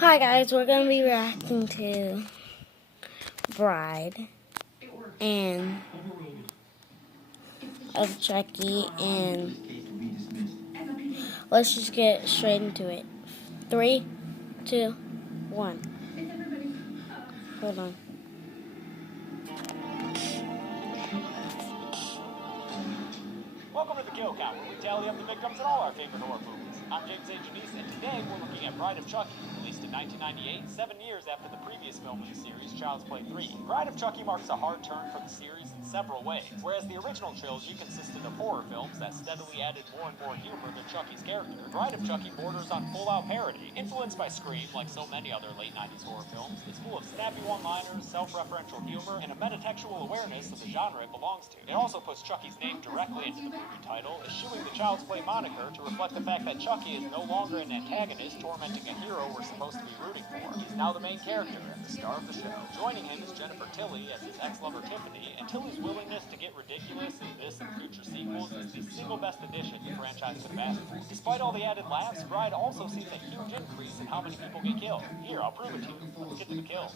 Hi guys, we're gonna be reacting to Bride and of Chucky, and let's just get straight into it. 3, 2, 1. Hold on. Welcome to the Kill Count, where we tally up the victims in all our favorite horror movies. I'm James A. Janice, and today we're looking at Bride of Chucky, released in 1998, 7 years after the previous film in the series, Child's Play 3. Bride of Chucky marks a hard turn for the series in several ways. Whereas the original trilogy consisted of horror films that steadily added more and more humor to Chucky's character, Bride of Chucky borders on full-out parody. Influenced by Scream, like so many other late 90s horror films, it's full of snappy one-liners, self-referential humor, and a metatextual awareness of the genre it belongs to. It also puts Chucky's name directly into the movie title, eschewing the Child's Play moniker to reflect the fact that Chucky is no longer an antagonist tormenting a hero we're supposed to be rooting for. He's now the main character and the star of the show. Joining him is Jennifer Tilly as his ex-lover Tiffany, and Tilly's willingness to get ridiculous in this and future sequels is the single best addition the franchise could have asked for. Despite all the added laughs, Bride also sees a huge increase in how many people get killed. Here, I'll prove it to you. Let's get to the kills.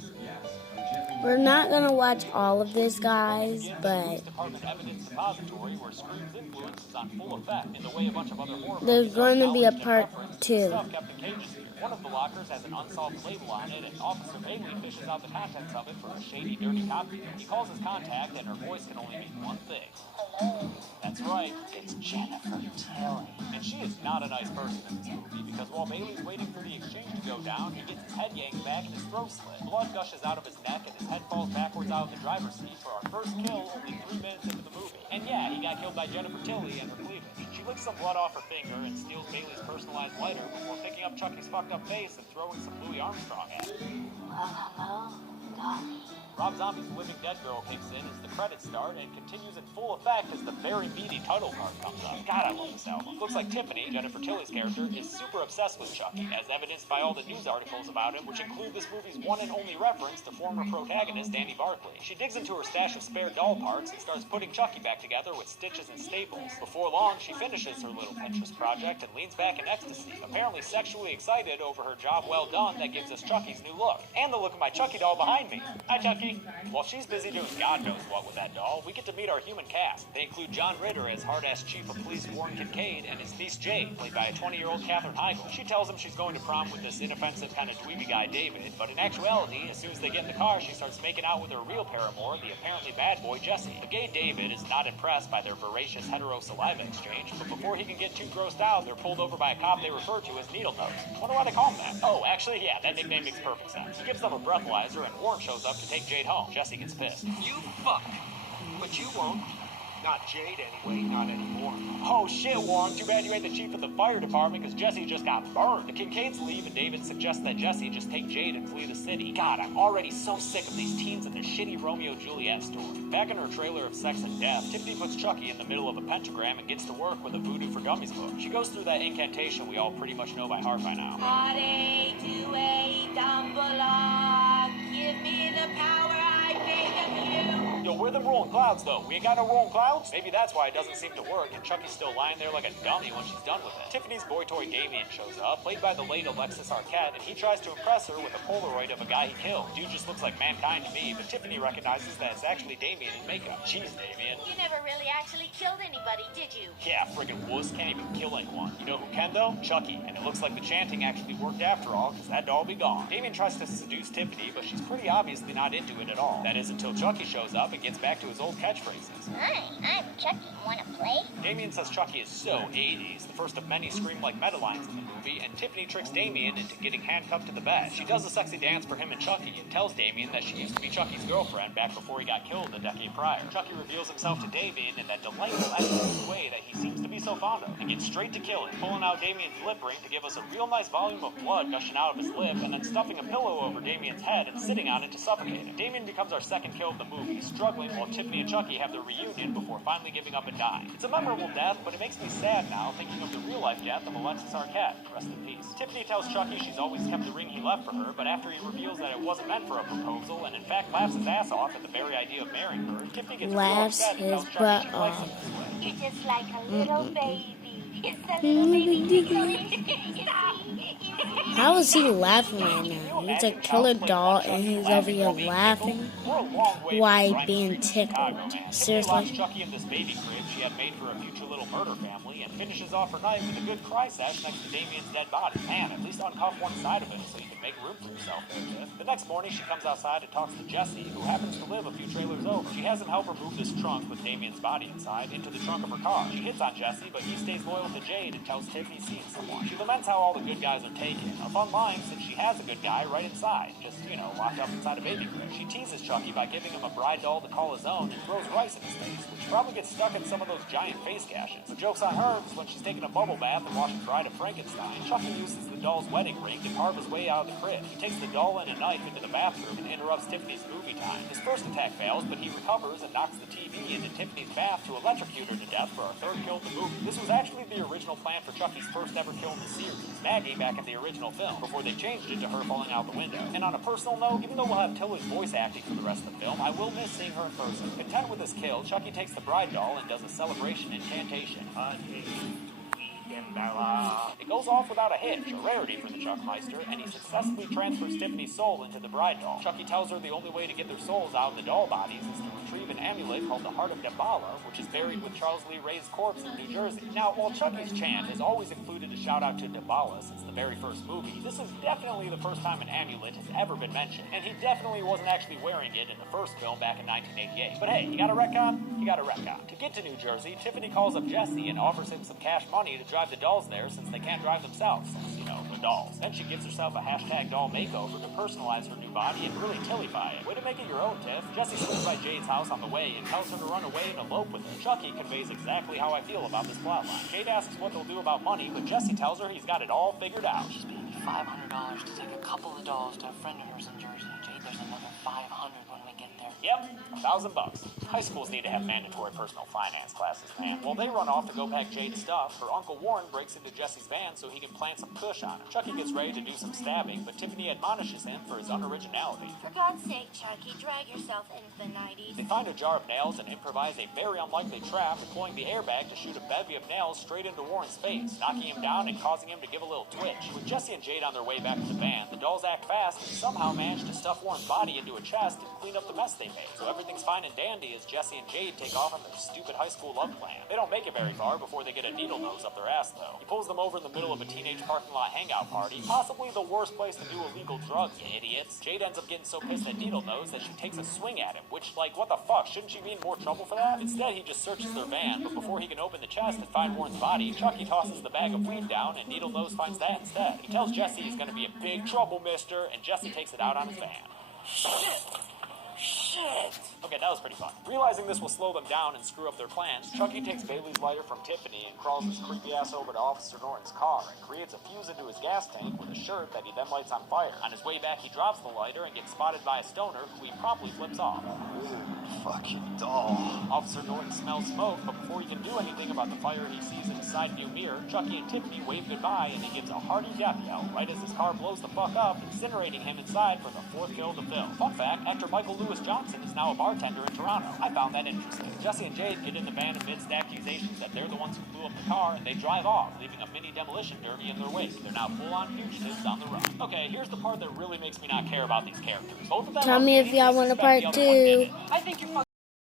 We're not gonna watch all of this, guys, but Department Evidence Depository, where Scream's influence is on full effect in the way a bunch of other horror there's going to be a part 2. stuff kept in cages here. One of the lockers has an unsolved label on it, and Officer Bailey fishes out the contents of it for a shady, dirty copy. He calls his contact, and her voice can only mean one thing. Hello. That's right, it's Jennifer Tilly. And she is not a nice person in this movie, because while Bailey's waiting for the exchange to go down, he gets his head yanked back and his throat slit. Blood gushes out of his neck, and his head falls backwards out of the driver's seat for our first kill only 3 minutes into the movie. And yeah, he got killed by Jennifer Tilly and her cleavage. She licks some blood off her finger and steals Bailey's personalized lighter before picking up Chucky's fucked up face and throwing some Louis Armstrong at him. Well, hello, Dolly. Rob Zombie's Living Dead Girl kicks in as the credits start and continues in full effect as the very meaty title card comes up. God, I love this album. Looks like Tiffany, Jennifer Tilly's character, is super obsessed with Chucky, as evidenced by all the news articles about him, which include this movie's one and only reference to former protagonist Danny Barkley. She digs into her stash of spare doll parts and starts putting Chucky back together with stitches and staples. Before long, she finishes her little Pinterest project and leans back in ecstasy, apparently sexually excited over her job well done that gives us Chucky's new look. And the look of my Chucky doll behind me. Hi, Chucky. While she's busy doing God knows what with that doll, we get to meet our human cast. They include John Ritter as hard-ass Chief of Police Warren Kincaid and his niece Jade, played by a 20-year-old Katherine Heigl. She tells him she's going to prom with this inoffensive kind of dweeby guy David, but in actuality, as soon as they get in the car, she starts making out with her real paramour, the apparently bad boy Jesse. The gay David is not impressed by their voracious hetero-saliva exchange, but before he can get too grossed out, they're pulled over by a cop they refer to as Needle Nose. Wonder why they call him that. Oh, actually, yeah, that nickname makes perfect sense. He gives them a breathalyzer, and Warren shows up to take Jade home. Jesse gets pissed. You fuck. But you won't. Not Jade anyway, not anymore. Oh shit, Warren, too bad you ain't the chief of the fire department because Jesse just got burned. The Kincaids leave and David suggests that Jesse just take Jade and flee the city. God, I'm already so sick of these teens and their shitty Romeo-Juliet story. Back in her trailer of Sex and Death, Tiffany puts Chucky in the middle of a pentagram and gets to work with a Voodoo for Dummies book. She goes through that incantation we all pretty much know by heart by now. Hare to a Dumbledore, give me the power I beg of you. Yo, where them rolling clouds, though? We ain't got no rolling clouds? Maybe that's why it doesn't seem to work, and Chucky's still lying there like a dummy when she's done with it. Tiffany's boy toy Damien shows up, played by the late Alexis Arquette, and he tries to impress her with a Polaroid of a guy he killed. Dude just looks like Mankind to me, but Tiffany recognizes that it's actually Damien in makeup. Jeez, Damien. You never really actually killed anybody, did you? Yeah, friggin' wuss, can't even kill anyone. You know who can, though? Chucky. And it looks like the chanting actually worked after all, because that doll be gone. Damien tries to seduce Tiffany, but she's pretty obviously not into it at all. That is until Chucky shows up and gets back to his old catchphrases. Hi, I'm Chucky. Wanna play? Damien says Chucky is so 80s, the first of many Scream-like meta lines in the movie, and Tiffany tricks Damien into getting handcuffed to the bed. She does a sexy dance for him and Chucky and tells Damien that she used to be Chucky's girlfriend back before he got killed a decade prior. Chucky reveals himself to Damien in that delightful, effortless way that he seems to be so fond of, and gets straight to killing, pulling out Damien's lip ring to give us a real nice volume of blood gushing out of his lip, and then stuffing a pillow over Damien's head and sitting on it to suffocate him. Damien becomes our second kill of the movie, struggling while Tiffany and Chucky have their reunion before finally giving up and dying. It's a memorable death, but it makes me sad now thinking of the real-life death of Alexis Arquette. Rest in peace. Tiffany tells Chucky she's always kept the ring he left for her, but after he reveals that it wasn't meant for a proposal, and in fact laughs his ass off at the very idea of marrying her, Tiffany gets real upset and tells Chucky she likes him this way. You're just like a little baby. It's the little baby tickling. Stop. How is he laughing right now? He's a killer doll and he's over here laughing. Why being tickled? Seriously? Locks Chucky in this baby crib she had made for a future little murder family and finishes off her night with a good cry sesh next to Damien's dead body. Man, at least uncuff one side of him so you can make room for yourself there, Tiff. The next morning, she comes outside and talks to Jesse, who happens to live a few trailers over. She has him help her move this trunk with Damien's body inside into the trunk of her car. She hits on Jesse, but he stays loyal to Jade and tells Tiff he's seeing someone. She laments how all the good guys are taken. A fun line since she has a good guy right inside, just, locked up inside a baby crib. She teases Chucky by giving him a bride doll to call his own and throws rice in his face, which probably gets stuck in some of those giant face gashes. The joke's on her is when she's taking a bubble bath and watching Bride of Frankenstein. Chucky uses the doll's wedding ring to carve his way out of the crib. He takes the doll and a knife into the bathroom and interrupts Tiffany's movie time. His first attack fails, but he recovers and knocks the TV into Tiffany's bath to electrocute her to death for our third kill of the movie. This was actually the original plan for Chucky's first ever kill in the series, Maggie back in the original film, before they changed it to her falling out the window. And on a personal note, even though we'll have Tiller's voice acting for the rest of the film, I will miss seeing her in person. Content with this kill, Chucky takes the bride doll and does a celebration incantation. It goes off without a hitch, a rarity for the Chuckmeister, and he successfully transfers Tiffany's soul into the bride doll. Chucky tells her the only way to get their souls out of the doll bodies is to retrieve an amulet called the Heart of Damballa, which is buried with Charles Lee Ray's corpse in New Jersey. Now, while Chucky's chant has always included a shout out to Damballa since the very first movie, this is definitely the first time an amulet has ever been mentioned, and he definitely wasn't actually wearing it in the first film back in 1988. But hey, you got a retcon? You got a retcon. To get to New Jersey, Tiffany calls up Jesse and offers him some cash money to drive the dolls there since they can't drive themselves, since, the dolls. Then she gives herself a hashtag doll makeover to personalize her new body and really tillify it. Way to make it your own, Tiff. Jesse swings by Jade's house on the way and tells her to run away and elope with her. Chucky conveys exactly how I feel about this plotline. Jade asks what they'll do about money, but Jesse tells her he's got it all figured out. She's paying me $500 to take a couple of dolls to a friend of hers in Jersey. Jade, there's another $500 when we get there. Yep, $1,000. High schools need to have mandatory personal finance classes, man. While they run off to go pack Jade's stuff, her Uncle Warren breaks into Jesse's van so he can plant some kush on her. Chucky gets ready to do some stabbing, but Tiffany admonishes him for his unoriginality. For God's sake, Chucky, drag yourself into the 90s. They find a jar of nails and improvise a very unlikely trap, deploying the airbag to shoot a bevy of nails straight into Warren's face, knocking him down and causing him to give a little twitch. With Jesse and Jade on their way back to the van, the dolls act fast and somehow manage to stuff Warren's body into a chest and clean up the mess they made. So everything's fine and dandy as Jesse and Jade take off on their stupid high school love plan. They don't make it very far before they get a needle nose up their ass, though. He pulls them over in the middle of a teenage parking lot hangout party, possibly the worst place to do illegal drugs, you idiots. Jade ends up getting so pissed at Needle Nose that she takes a swing at him, which, what the fuck, shouldn't she be in more trouble for that? Instead, he just searches their van, but before he can open the chest and find Warren's body, Chucky tosses the bag of weed down, and Needle Nose finds that instead. He tells Jesse he's gonna be in big trouble, mister, and Jesse takes it out on his van. Shit! Okay, that was pretty fun. Realizing this will slow them down and screw up their plans, Chucky takes Bailey's lighter from Tiffany and crawls his creepy ass over to Officer Norton's car and creates a fuse into his gas tank with a shirt that he then lights on fire. On his way back, he drops the lighter and gets spotted by a stoner who he promptly flips off. Fucking doll. Officer Norton smells smoke, but before he can do anything about the fire he sees in his side view mirror, Chucky and Tiffany wave goodbye and he gives a hearty death yell right as his car blows the fuck up, incinerating him inside for the fourth kill of the film. Fun fact, actor Michael Lewis Johnson is now a bartender in Toronto. I found that interesting. Jesse and Jade get in the van amidst accusations that they're the ones who blew up the car, and they drive off, leaving a mini demolition derby in their wake. They're now full-on fugitives on the run. Okay, here's the part that really makes me not care about these characters. Both of them Tell me if y'all want a part 2. I think you're